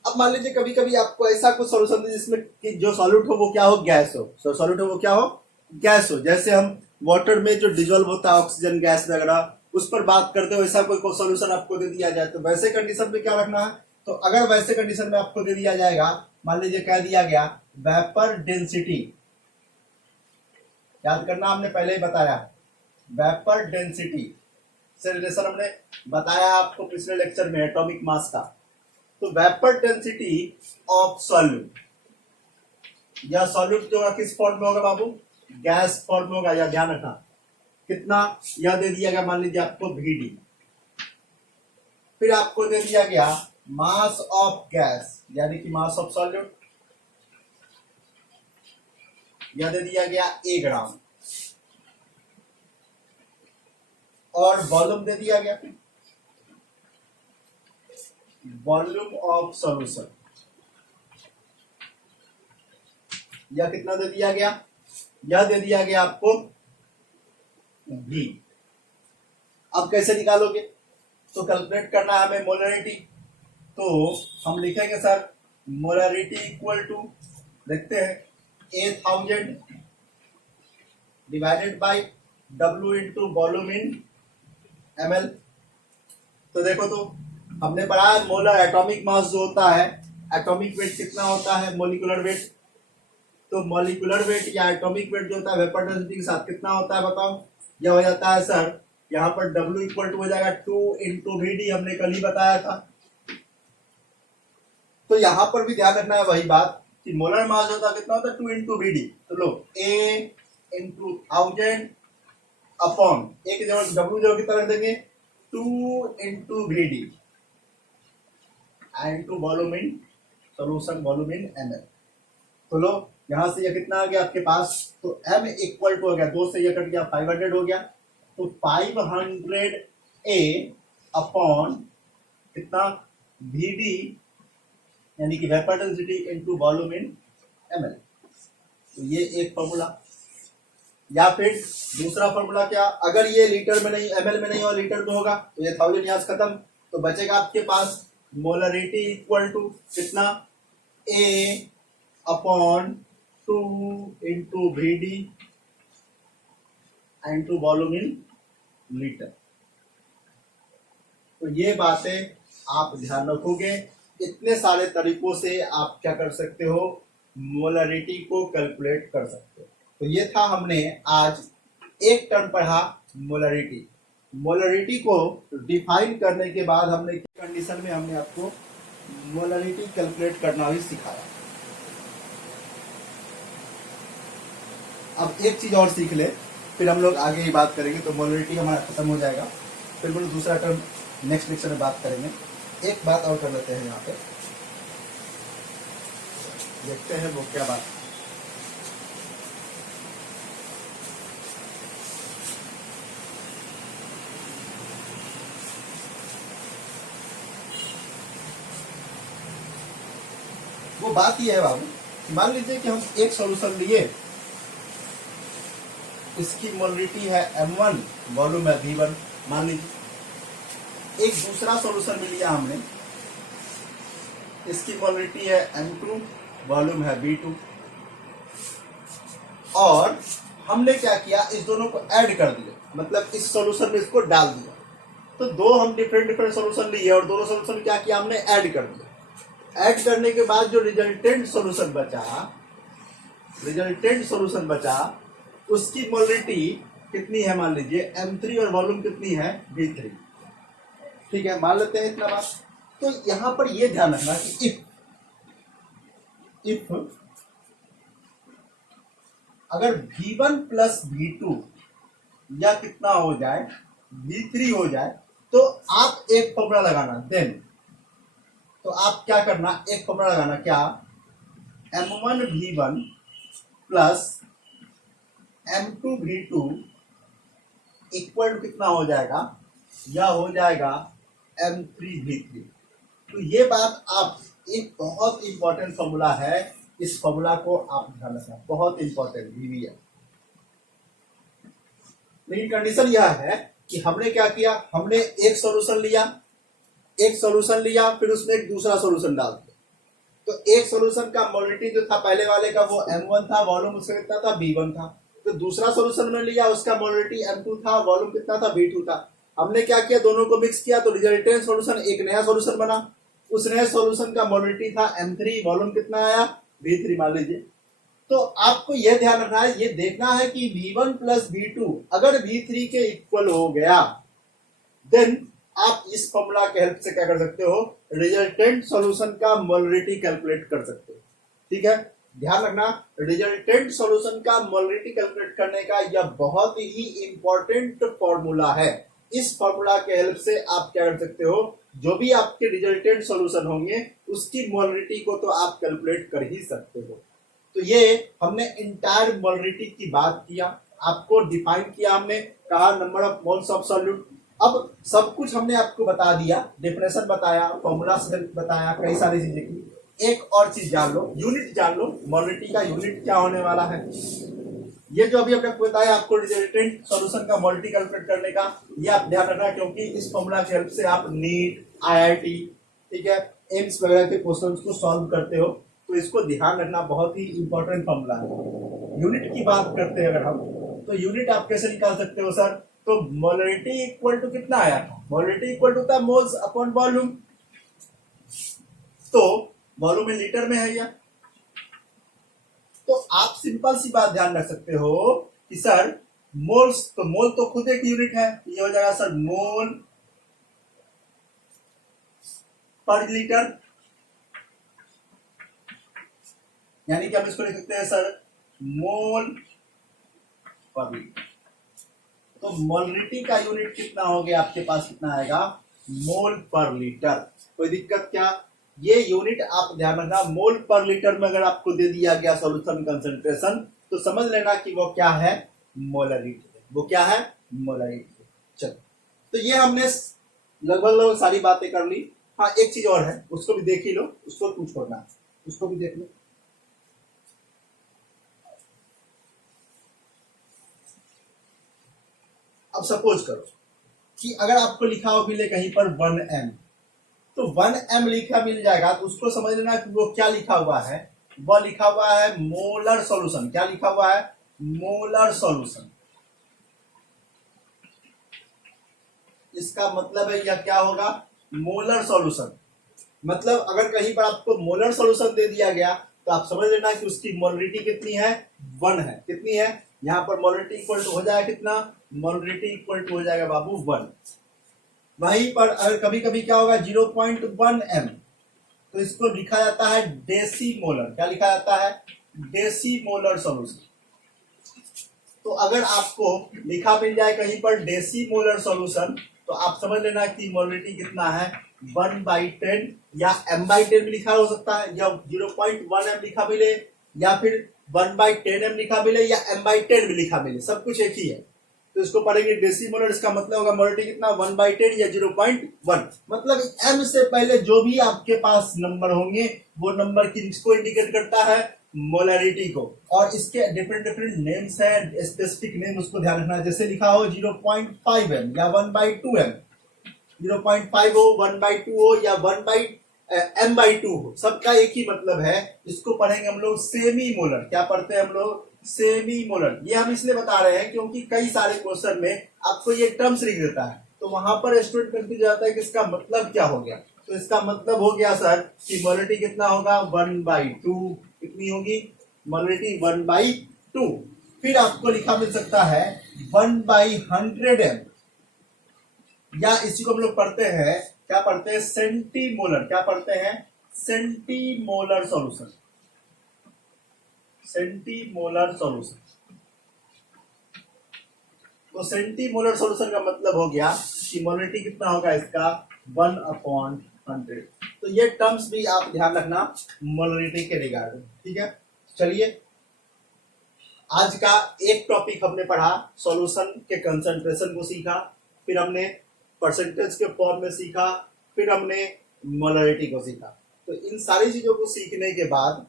अब मान लीजिए कभी कभी आपको ऐसा कुछ सॉल्यूशन दे जिसमें कि जो सॉल्यूट हो वो क्या हो, गैस हो। सॉल्यूट हो वो क्या हो, गैस हो। जैसे हम वाटर में जो डिजोल्व होता है ऑक्सीजन गैस वगैरह, उस पर बात करते हो, ऐसा कोई सॉल्यूशन आपको दे दिया जाए तो वैसे कंडीशन में क्या रखना है। तो अगर वैसे कंडीशन में आपको दे दिया जाएगा, मान लीजिए कह दिया गया वेपर डेंसिटी, याद करना हमने पहले ही बताया, वेपर डेंसिटी से रिलेशन हमने बताया आपको पिछले लेक्चर में एटॉमिक मास का। तो वेपर डेंसिटी ऑफ सॉल्यूट, या सॉल्यूट जो किस फॉर्म में होगा बाबू, गैस फॉर्म में होगा, या ध्यान रखना कितना, यह दे दिया गया मान लीजिए आपको Vd, फिर आपको दे दिया गया मास ऑफ गैस यानी कि मास ऑफ सॉल्यूट, यह दे दिया गया A ग्राम, और वॉल्यूम दे दिया गया वॉल्यूम ऑफ सॉल्यूशन, यह कितना दे दिया गया, यह दे दिया गया आपको V। अब कैसे निकालोगे, तो कैलकुलेट करना है हमें मोलरिटी। तो हम लिखेंगे सर मोलरिटी इक्वल टू, देखते हैं 1000 divided by W into volume in ml। तो देखो, तो हमने पढ़ा है मोलर एटॉमिक मास जो होता है, एटॉमिक वेट कितना होता है, मोलिकुलर वेट। तो मोलिकुलर वेट या एटॉमिक वेट जो होता है वेपर डेंसिटी के साथ कितना होता है बताओ, यह हो जाता है सर, यहाँ पर W इक्वल टू हो जाएगा 2 इंटू VD, हमने कल ही बताया था। तो यहाँ पर भी ध्यान रखना है वही बात कि मोलर मास होता है कितना होता है 2 इंटू VD। तो लो A इंटू 1000 अपॉन एक जगह W जो कितना रख देंगे 2 into VD into volume in solution, volume in ml। तो लो यहां से ये कितना आ गया आपके पास, तो m इक्वल टू हो गया 2 से ये कट गया 500 हो गया, तो 500 A अपॉन कितना VD यानी कि वेपर डेंसिटी इनटू वॉल्यूम इन ml। तो ये एक फॉर्मूला। या फिर दूसरा फॉर्मूला क्या, अगर ये लीटर में नहीं ml में नहीं और लीटर में होगा तो ये 1000 यहाँ से खत्म, तो बचेगा आपके पास मोलरिटी इक्वल टू कितना A upon 2 into VD into volume in litre. तो ये बातें आप ध्यान रखोगे, इतने सारे तरीकों से आप क्या कर सकते हो, मोलरिटी को कैलकुलेट कर सकते हो। तो ये था हमने आज एक टर्म पढ़ा मोलरिटी। मोलरिटी को डिफाइन करने के बाद हमने कंडीशन में हमने आपको मोलरिटी कैलकुलेट करना भी सिखाया। अब एक चीज और सीख ले, फिर हम लोग आगे ही बात करेंगे। तो मोलरिटी हमारा खत्म हो जाएगा, फिर हम लोग दूसरा टर्म नेक्स्ट लेक्चर में बात करेंगे। एक बात और कर लेते हैं यहाँ पे, देखते हैं वो क्या बात। वो बात ये है बाबू, मान लीजिए कि हम एक सॉल्यूशन लिए, इसकी मोलरिटी है m1, वॉल्यूम है v1, मान लीजिए। एक दूसरा सॉल्यूशन भी लिया हमने, इसकी मोलरिटी है m2, वॉल्यूम है v2, और हमने क्या किया, इस दोनों को ऐड कर दिया, मतलब इस सॉल्यूशन में इसको डाल दिया। तो दो हम डिफरेंट डिफरेंट सॉल्यूशन लिए और दोनों सॉल्यूशन क्या किया हमने, ऐड कर दिया। ऐड करने के बाद जो रिजल्टेंट सॉल्यूशन बचा, उसकी मोलरिटी कितनी है, मान लीजिए m3, और वॉल्यूम कितनी है, v3। ठीक है, मान लेते हैं इतना बात। तो यहां पर यह ध्यान रखना कि इफ अगर v1 प्लस v2 या कितना हो जाए, v3 हो जाए, तो आप एक फॉर्मूला लगाना। देन तो आप क्या करना, एक फॉर्मूला लगाना, क्या, m1 v1 plus m2 v2 equal कितना हो जाएगा, या हो जाएगा m3 v3। तो ये बात आप, एक बहुत इंपॉर्टेंट फॉर्मूला है, इस फॉर्मूला को आप ध्यान रखना, बहुत इंपॉर्टेंट VVM। लेकिन कंडीशन यह है कि हमने क्या किया, हमने एक सॉल्यूशन लिया, फिर उसमें एक दूसरा सॉल्यूशन डाल दिया। तो एक सॉल्यूशन का मोलरिटी जो था पहले वाले का, वो m1 था, वॉल्यूम उसका कितना था, v1 था। तो दूसरा सॉल्यूशन में लिया, उसका मोलरिटी m2 था, वॉल्यूम कितना था, v2 था। हमने क्या किया, दोनों को मिक्स किया, तो रिजल्टेंट सॉल्यूशन एक नया सॉल्यूशन बना। उस नए सॉल्यूशन का मोलरिटी था m3, वॉल्यूम कितना आया, v3 मान लीजिए। तो आपको यह ध्यान रखना है, ये देखना है कि v1 प्लस v2 अगर v3 के इक्वल हो गया, देन आप इस फॉर्मूला के हेल्प से क्या कर सकते हो, रिजल्टेंट सॉल्यूशन का मोलरिटी कैलकुलेट कर सकते हो। ठीक है, ध्यान रखना, रिजल्टेंट सॉल्यूशन का मोलरिटी कैलकुलेट करने का यह बहुत ही इंपॉर्टेंट फॉर्मूला है। इस फॉर्मूला के हेल्प से आप क्या कर सकते हो, जो भी आपके रिजल्टेंट सॉल्यूशन होंगे उसकी मोलरिटी को तो आप कैलकुलेट कर ही सकते हो। तो ये हमने इंटायर मोलरिटी की बात किया, आपको डिफाइन किया, हमने कहा number of moles of solute. अब सब कुछ हमने आपको बता दिया, डेफिनेशन बताया, फॉर्मूला बताया, कई सारी चीजें की। एक और चीज जान लो, यूनिट जान लो, मोलरिटी का यूनिट क्या होने वाला है। ये जो अभी हमने बताया आपको रिजल्टेंट सॉल्यूशन का मोलरिटी कैलकुलेट करने का, ये आप ध्यान रखना, क्योंकि इस फॉर्मूला की हेल्प से आप नीट, IIT, ठीक है, एम्स वगैरह के क्वेश्चंस को सॉल्व करते हो। तो इसको ध्यान रखना, बहुत ही इंपॉर्टेंट फॉर्मूला है। यूनिट की बात करते हैं अगर हम, तो यूनिट आप कैसे निकाल सकते हो सर, तो मोलरिटी इक्वल टू कितना आया था, मोलरिटी इक्वल टू था मोल्स अपॉन वॉल्यूम। तो वॉल्यूम में लीटर में है यह, तो आप सिंपल सी बात ध्यान रख सकते हो कि सर मोल्स, तो मोल तो खुद एक यूनिट है, ये हो जाएगा सर मोल पर लीटर, यानी कि हम इसको लिख सकते हैं सर मोल पर लीटर। तो मोलरिटी का यूनिट कितना हो गया आपके पास, कितना आएगा, मोल पर लीटर। कोई दिक्कत क्या, ये यूनिट आप ध्यान रखना, मोल पर लीटर में अगर आपको दे दिया गया सॉल्यूशन कंसंट्रेशन, तो समझ लेना कि वो क्या है, मोलरिटी। वो क्या है, मोलरिटी। चलो, तो ये हमने लगभग सारी बातें कर ली। हाँ, एक चीज और है, उसको भी देख ही लो, उसको तू छोड़ना, उसको भी देख लो। अब सपोज करो कि अगर आपको लिखा हो मिले कहीं पर 1m, तो 1m लिखा मिल जाएगा, तो उसको समझ लेना कि वो क्या लिखा हुआ है, वह लिखा हुआ है मोलर सॉल्यूशन। क्या लिखा हुआ है, मोलर सॉल्यूशन। इसका मतलब है यह क्या होगा, मोलर सॉल्यूशन। मतलब अगर कहीं पर आपको मोलर सॉल्यूशन दे दिया गया, तो आप समझ लेना कि उसकी मोलरिटी कितनी है, 1 है। कितनी है, यहां पर मोलरिटी इक्वल टू हो जाएगा कितना, मोलरिटी इक्वल टू हो जाएगा बाबू 1। वहीं पर अगर कभी कभी क्या होगा 0.1m, तो इसको लिखा जाता है डेसीमोलर। क्या लिखा जाता है, डेसीमोलर सॉल्यूशन। तो अगर आपको लिखा मिल जाए कहीं पर डेसीमोलर सॉल्यूशन, तो आप समझ लेना कि मोलरिटी कितना है, 1/10, या m/10 भी लिखा हो सकता है, या 0.1m लिखा मिले, या फिर 1/10m लिखा मिले, या m/10 भी लिखा मिले, सब कुछ एक ही है। तो इसको पढ़ेंगे डेसीमोलर, इसका मतलब होगा मोलरिटी कितना 1/10 या 0.1। मतलब m से पहले जो भी आपके पास नंबर होंगे वो नंबर किसको इंडिकेट करता है, मोलरिटी को। और इसके डिफरेंट डिफरेंट नेम्स है, स्पेसिफिक नेम उसको ध्यान रखना है। जैसे लिखा हो 0.5m या 1/2m, 0.5 हो, 1/2 हो या 1/m/2 हो, सबका एक ही मतलब है। इसको पढ़ेंगे हम लोग सेमी मोलर। क्या पढ़ते हैं हम लोग, सेमी मोलर। ये हम इसलिए बता रहे हैं क्योंकि कई सारे क्वेश्चन में आपको ये टर्म्स लिख देता है, तो वहां पर स्टूडेंट कंफ्यूज जाता है कि इसका मतलब क्या हो गया। तो इसका मतलब हो गया सर कि मोलरिटी कितना होगा 1/2, कितनी होगी मोलरिटी 1/2। फिर आपको लिखा मिल सकता है 1/100m, या इसी को हम लोग पढ़ते हैं, क्या पढ़ते हैं, सेंटीमोलर। क्या पढ़ते हैं, सेंटीमोलर सॉल्यूशन, सेंटीमोलर सॉल्यूशन। तो सेंटीमोलर सॉल्यूशन का मतलब हो गया कि मोलरिटी कितना होगा इसका 1/100। तो ये टर्म्स भी आप ध्यान रखना मोलरिटी के रिगार्डिंग, ठीक है। चलिए आज का एक टॉपिक हमने पढ़ा, सॉल्यूशन के कंसंट्रेशन को सीखा, फिर हमने परसेंटेज के फॉर्म में सीखा, फिर हमने मोलरिटी को सीखा। तो इन सारी चीजों को सीखने के बाद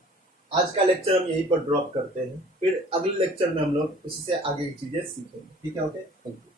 आज का लेक्चर हम यहीं पर ड्रॉप करते हैं, फिर अगले लेक्चर में हम लोग उससे आगे की चीजें सीखेंगे, ठीक है। Okay, thank you.